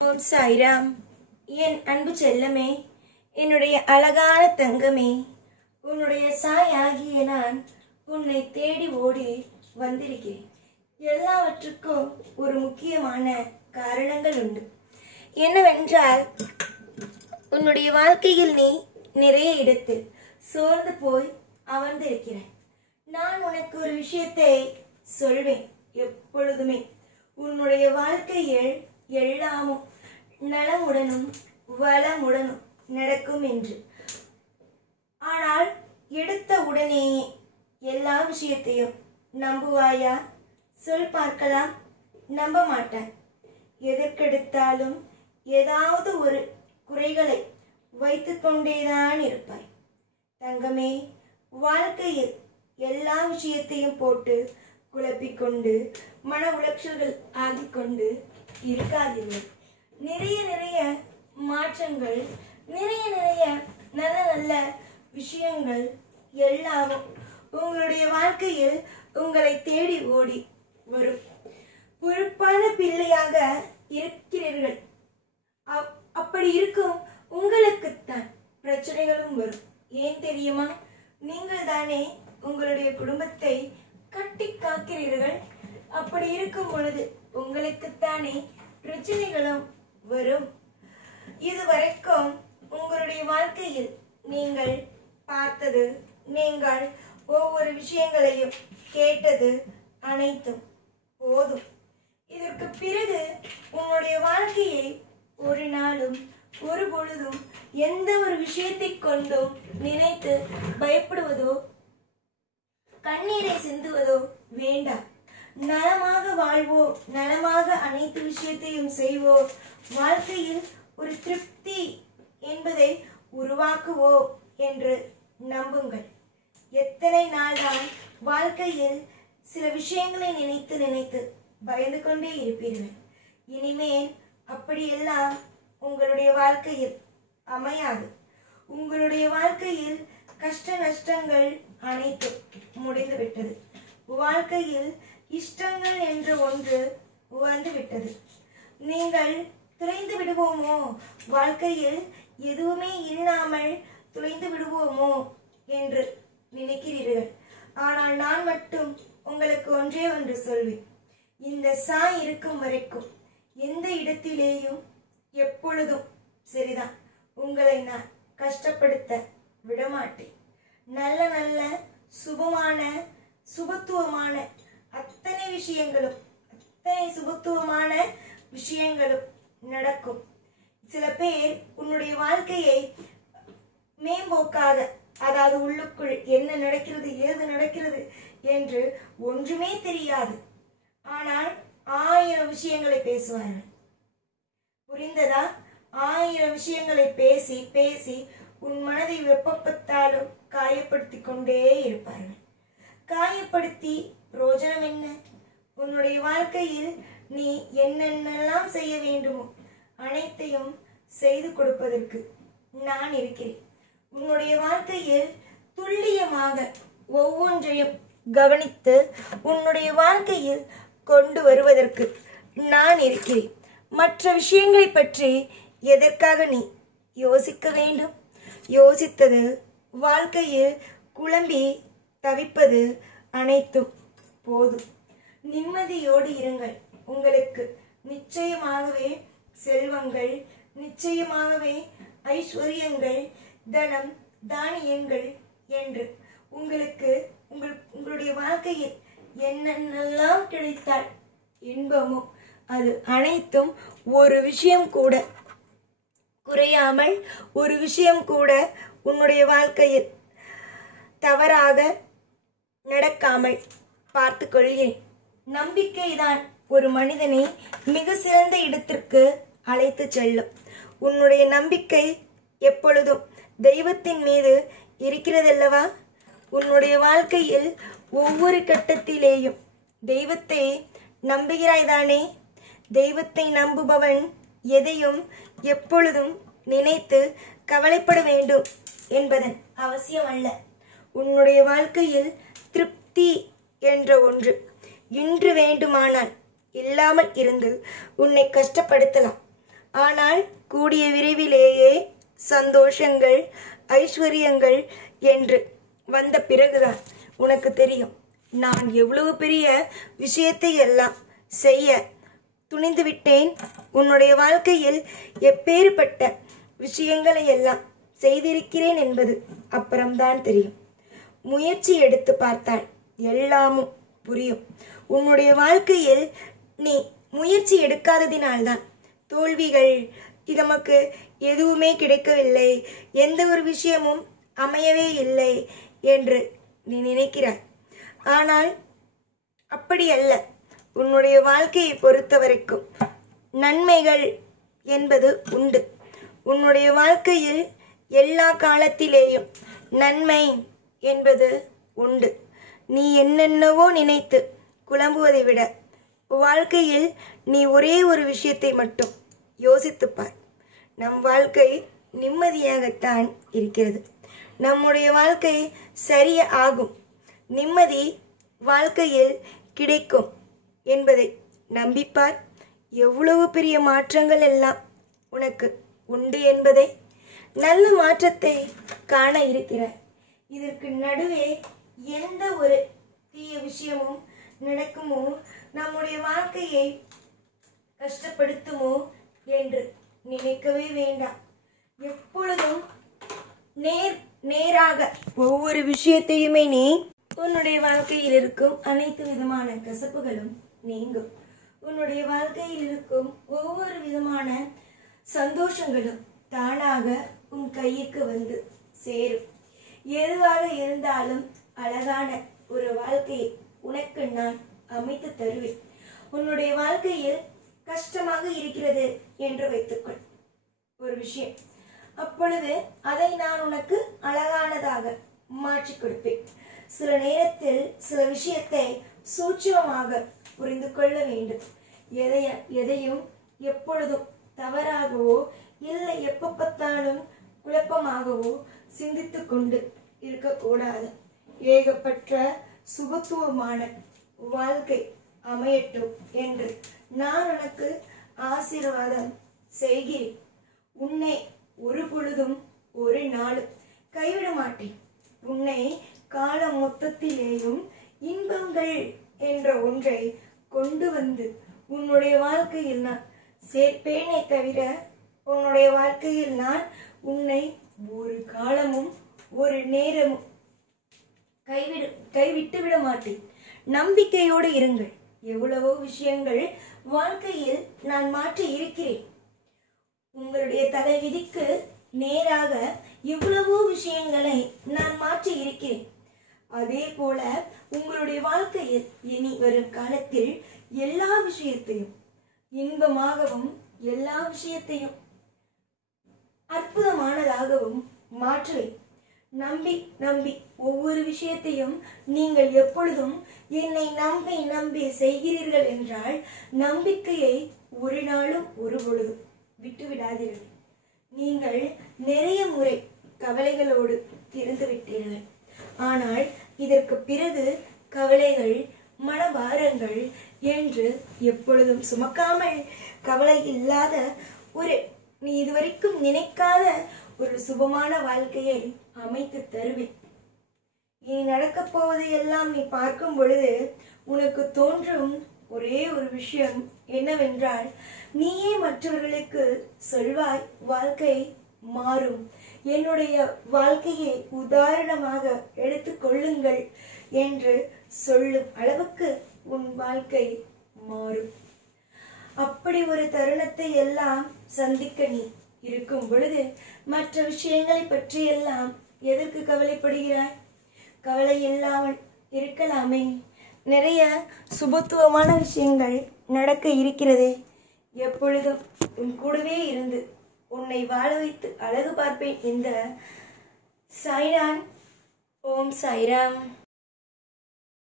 ஓம் சாய்ராம். என் அன்பு செல்லமே, என்னுடைய அழகான தங்கமே, உன்னுடைய சாய் ஆகிய நான் உன்னை தேடி ஓடி வந்திருக்கிறேன். எல்லாவற்றுக்கும் ஒரு முக்கியமான காரணங்கள் உண்டு. என்னவென்றால், உன்னுடைய வாழ்க்கையில் நீ நிறைய இடத்தில் சோர்ந்து போய் அமர்ந்திருக்கிறாய். நான் உனக்கு ஒரு விஷயத்தை சொல்வேன். எப்பொழுதுமே உன்னுடைய வாழ்க்கையில் எல்லாமும் நலமுடனும் வளமுடனும் நடக்கும் என்று. ஆனால் எடுத்த உடனேயே எல்லா விஷயத்தையும் நம்புவாயா? சொல் பார்க்கலாம். நம்ப மாட்டாய். எதற்கெடுத்தாலும் ஏதாவது ஒரு குறைகளை வைத்து கொண்டேதான் இருப்பாய். தங்கமே, வாழ்க்கையில் எல்லா விஷயத்தையும் போட்டு குழப்பிக்கொண்டு மன உளைச்சல்கள் ஆகிக்கொண்டு இருக்காதீர்கள். நிறைய மாற்றங்கள், நிறைய நல்ல நல்ல விஷயங்கள் எல்லாமும் உங்களுடைய வாழ்க்கையில் உங்களை தேடி ஓடி வரும். பொறுப்பான பிள்ளையாக இருக்கிறீர்கள். அப்படி இருக்கும் உங்களுக்குத்தான் பிரச்சனைகளும் வரும். ஏன் தெரியுமா? நீங்கள் தானே உங்களுடைய குடும்பத்தை கட்டி காக்கிறீர்கள். அப்படி இருக்கும் பொழுது உங்களுக்குத்தானே பிரச்சனைகளும் வரும். இதுவரைக்கும் உங்களுடைய வாழ்க்கையில் நீங்கள் பார்த்தது, நீங்கள் ஒவ்வொரு விஷயங்களையும் கேட்டது அனைத்தும் போதும். இதற்கு பிறகு உன்னுடைய வாழ்க்கையை ஒரு நாளும் ஒரு பொழுதும் எந்த ஒரு விஷயத்தை கொண்டும் நினைத்து பயப்படுவதோ கண்ணீரை சிந்துவதோ வேண்டாம். நலமாக வாழ்வோம், நலமாக அனைத்து விஷயத்தையும் செய்வோம், வாழ்க்கையில் ஒரு திருப்தி என்பதை உருவாக்குவோம் என்று நம்புங்கள். எத்தனை நாள்தான் வாழ்க்கையில் சில விஷயங்களை நினைத்து நினைத்து பயந்து கொண்டே இருப்பீர்கள். இனிமேல் அப்படியெல்லாம் உங்களுடைய வாழ்க்கையில் அமையாது. உங்களுடைய வாழ்க்கையில் கஷ்ட நஷ்டங்கள் அனைத்தும் முடிந்துவிட்டது. வாழ்க்கையில் இஷ்டங்கள் என்று ஒன்று வந்துவிட்டது. நீங்கள் துளைந்து விடுவோமோ, வாழ்க்கையில் எதுவுமே இல்லாமல் துளைந்து விடுவோமோ என்று நினைக்கிறீர்கள். ஆனால் நான் மட்டும் உங்களுக்கு ஒன்றே ஒன்று சொல்வேன். இந்த சாய் இருக்கும் வரைக்கும் எந்த இடத்திலேயும் எப்பொழுதும் சரிதான், உங்களை நான் கஷ்டப்படுத்த விடமாட்டேன். நல்ல நல்ல சுபமான சுபத்துவமான அத்தனை சுபத்துவமான விஷயங்களும் நடக்கும். சில பேர் உன்னுடைய வாழ்க்கையை மேம்போக்காக, அதாவது உள்ளுக்குள் என்ன நடக்கிறது, ஏது நடக்கிறது என்று ஒன்றுமே தெரியாது, ஆனால் 1000 விஷயங்களை பேசுவார்கள். புரிந்ததா? 1000 விஷயங்களை பேசி பேசி உன் மனதை வெப்பப்பட்டாலும் காயப்படுத்தி கொண்டே இருப்பார்கள். காயப்படுத்தி பிரயோஜனம் என்ன? உன்னுடைய வாழ்க்கையில் நீ என்னென்னலாம் செய்ய வேண்டுமோ அனைத்தையும் செய்து கொடுப்பதற்கு நான் இருக்கிறேன். உன்னுடைய வாழ்க்கையில் துல்லியமாக ஒவ்வொன்றையும் கவனித்து உன்னுடைய வாழ்க்கையில் கொண்டு வருவதற்கு நான் இருக்கிறேன். மற்ற விஷயங்களை பற்றி எதற்காக நீ யோசிக்க வேண்டும்? யோசித்தது வாழ்க்கையில் குழம்பி தவிப்பது அனைத்தும் போதும். நிம்மதியோடு இருங்கள். உங்களுக்கு நிச்சயமாகவே செல்வங்கள், நிச்சயமாகவே ஐஸ்வர்யங்கள், தனம், தானியங்கள் என்று உங்களுடைய வாழ்க்கையில் என்னென்னலாம் கிடைத்தால் இன்பமோ அது அனைத்தும் ஒரு விஷயம் கூட குறையாமல், ஒரு விஷயம் கூட உன்னுடைய வாழ்க்கையில் தவறாக நடக்காமல் பார்த்து கொள்கிறேன். நம்பிக்கைதான் ஒரு மனிதனை மிக சிறந்த இடத்திற்கு அழைத்து செல்லும். உன்னுடைய நம்பிக்கை எப்பொழுதும் தெய்வத்தின் மீது இருக்கிறதல்லவா? உன்னுடைய வாழ்க்கையில் ஒவ்வொரு கட்டத்திலேயும் தெய்வத்தை நம்புகிறாய்தானே? தெய்வத்தை நம்புபவன் எதையும் எப்பொழுதும் நினைத்து கவலைப்பட வேண்டும் என்பதன் அவசியம் அல்ல. உன்னுடைய வாழ்க்கையில் திருப்தி என்ற ஒன்று இன்று வேண்டுமானால் இல்லாமல் இருந்து உன்னை கஷ்டப்படுத்தலாம். ஆனால் கூடிய விரைவிலேயே சந்தோஷங்கள், ஐஸ்வர்யங்கள் என்று வந்த பிறகுதான் உனக்கு தெரியும் நான் எவ்வளவு பெரிய விஷயத்தை எல்லாம் செய்ய துணிந்து விட்டேன். உன்னுடைய வாழ்க்கையில் எப்பேற்பட்ட விஷயங்களை எல்லாம் செய்திருக்கிறேன் என்பது அப்புறம்தான் தெரியும். முயற்சி எடுத்து பார்த்தால் எல்லாமும் புரியும். உன்னுடைய வாழ்க்கையில் நீ முயற்சி எடுக்காததினால்தான் தோல்விகள், நமக்கு எதுவுமே கிடைக்கவில்லை, எந்த ஒரு விஷயமும் அமையவே இல்லை என்று நீ நினைக்கிறாய். ஆனால் அப்படி அல்ல. உன்னுடைய வாழ்க்கையை பொறுத்த வரைக்கும் நன்மைகள் என்பது உண்டு. உன்னுடைய வாழ்க்கையில் எல்லா காலத்திலேயும் நன்மை என்பது உண்டு. நீ என்னென்னவோ நினைத்து குழம்புவதை விட வாழ்க்கையில் நீ ஒரே ஒரு விஷயத்தை மட்டும் யோசித்துப்பார். நம் வாழ்க்கை நிம்மதியாகத்தான் இருக்கிறது. நம்முடைய வாழ்க்கை சரிய ஆகும், நிம்மதி வாழ்க்கையில் கிடைக்கும் என்பதை நம்பிப்பார். எவ்வளவு பெரிய மாற்றங்கள் எல்லாம் உனக்கு உண்டு என்பதை, நல்ல மாற்றத்தை காண இருக்கிறார். இதற்கு நடுவே எந்த ஒரு தீய விஷயமும் நடக்குமோ, நம்முடைய வாழ்க்கையை கஷ்டப்படுத்துமோ என்று நினைக்கவே வேண்டாம். எப்பொழுதும் நேராக ஒவ்வொரு விஷயத்தையுமே நீ உன்னுடைய வாழ்க்கையில் இருக்கும் அனைத்து விதமான கசப்புகளும் நீங்கும். உன்னுடைய வாழ்க்கையில் இருக்கும் ஒவ்வொரு விதமான சந்தோஷங்களும் தானாக உன் கைக்கு வந்து சேரும். எதுவாக இருந்தாலும் அழகான ஒரு வாழ்க்கையை உனக்கு நான் அமைத்து தருவேன். உன்னுடைய வாழ்க்கையில் கஷ்டமாக இருக்கிறது என்று வைத்துக்கொள் ஒரு விஷயம். அப்பொழுது அதை நான் உனக்கு அழகானதாக மாற்றி கொடுப்பேன். சில நேரத்தில் சில விஷயத்தை சூட்சமமாக புரிந்து கொள்ள வேண்டும். எதையும் எப்பொழுதும் தவறாகவோ இல்லை எப்ப பார்த்தாலும் குழப்பமாகவோ சிந்தித்து கொண்டு இருக்கக்கூடாது. ஏகப்பட்ட சுபத்துவமான வாழ்க்கை அமையட்டும் என்று நான் உனக்கு ஆசீர்வாதம் செய்கிறேன். உன்னை ஒரு பொழுதும் ஒரு நாளும் கைவிட மாட்டேன். உன்னை காலம் மொத்தத்திலேயும் இன்பங்கள் என்ற ஒன்றை கொண்டு வந்து உன்னுடைய வாழ்க்கையில் நான் சேர்ப்பேனே தவிர உன்னுடைய வாழ்க்கையில் நான் உன்னை ஒரு காலமும் ஒரு நேரமும் கைவிட்டு விட மாட்டேன். நம்பிக்கையோடு இருங்கள். எவ்வளவோ விஷயங்கள் வாழ்க்கையில் நான் மாற்றி இருக்கிறேன். உங்களுடைய தலைவிதிக்கு நேராக எவ்வளவோ விஷயங்களை நான் மாற்றி இருக்கிறேன். அதே போல உங்களுடைய வாழ்க்கையில் இனி வரும் காலத்தில் எல்லா விஷயத்தையும் இன்பமாகவும் எல்லா விஷயத்தையும் அற்புதமானதாகவும் மாற்றுவேன். நம்பி நம்பி ஒவ்வொரு விஷயத்தையும் நீங்கள் எப்பொழுதும் என்னை நம்பி நம்பி செய்கிறீர்கள் என்றால் நம்பிக்கையை ஒரு நாளும் ஒரு பொழுதும் விட்டுவிடாதீர்கள். நீங்கள் நிறைய முறை கவலைகளோடு திறந்து விட்டீர்கள். ஆனால் இதற்கு பிறகு கவலைகள், மனபாரங்கள் என்று எப்பொழுதும் சுமக்காமல் கவலை இல்லாத நீ இதுவரைக்கும் நினைக்காத ஒரு சுபமான வாழ்க்கையை அமைத்து தருவேன். இனி நடக்கப் போவது எல்லாம் நீ பார்க்கும் பொழுது உனக்கு தோன்றும் ஒரே ஒரு விஷயம் என்னவென்றால், நீயே மற்றவர்களுக்கு சொல்வாய் வாழ்க்கை மாறும், என்னுடைய வாழ்க்கையை உதாரணமாக எடுத்துக்கொள்ளுங்கள் என்று சொல்லும் அளவுக்கு உன் வாழ்க்கை மாறும். அப்படி ஒரு தருணத்தை எல்லாம் சந்திக்க நீ இருக்கும் பொழுது மற்ற விஷயங்களை பற்றி எல்லாம் எதற்கு கவலைப்படுகிறாய்? கவலை இல்லாமல் இருக்கலாமே. நிறைய சுபத்துவமான விஷயங்கள் நடக்க இருக்கிறதே. எப்பொழுதும் உன் கூடவே இருந்து உன்னை வாழ வைத்து அழகு பார்ப்பேன். இந்த சாய்ராம். ஓம் சாய்ராம்.